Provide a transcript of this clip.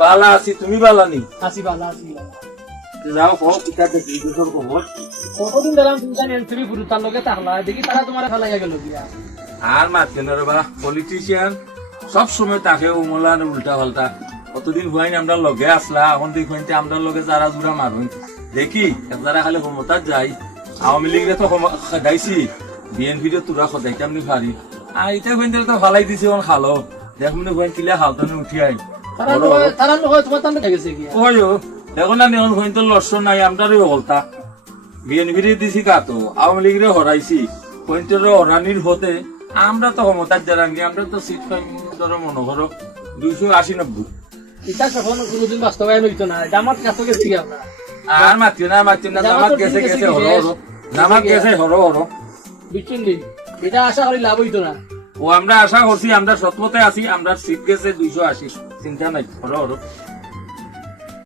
বালা আছি, তুমি বালা নি? আসি ভালো আছি যাও কও কিতা দেখি তোর খবর। কতদিন ধরে আমি চিন্তা নিয়ে তুমি পুরো তার লগে তাহলা দেখি তারা তোমার ফেলাইয়া গেল গিয়া আর মারছেন রে বা পলিটিশিয়ান সব সময় তাকে উমলান উল্টা পাল্টা। কতদিন হইনি আমরা লগে আসলা, এখন দেখবেন আমরা লগে যারা জোড়া মারুন দেখি যারা খালি ক্ষমতা যাই। আওয়ামী লীগরে তো খেদাইছি, বিএনপিরে তোরা খদাইতে আমি পারি। আর এটা হইন তো ফালাই দিছি এখন খালো দেখ মনে হইন কিলা হালতানে উঠি আই তারা হয় তোমার তান্ডে গেছে গিয়া ওই দেখো না নিয়ন হইন তো লড়ছর নাই আমরারে বলতা। বিএনপিরে দিছি কাতো, আওয়ামী লীগরে হরাইছি, হইনটের হরানির হতে আমরা তো ক্ষমতার জারাঙ্গি, আমরা তো সিট পাই ধরো মনে করো 280-90। এটা কখন কোনোদিন বাস্তবায়ন হইতো না জামাত কাছে গেছি আমরা আর মাতি না জামাত গেছে গেছে হরো হরো, জামাত গেছে হরো হরো। বুঝছেন নি এটা আশা করি লাভ হইতো না ও আমরা আশা করছি, আমরা সৎপথে আছি, আমরা সিট গেছে 280, চিন্তা নাই হরো হরো।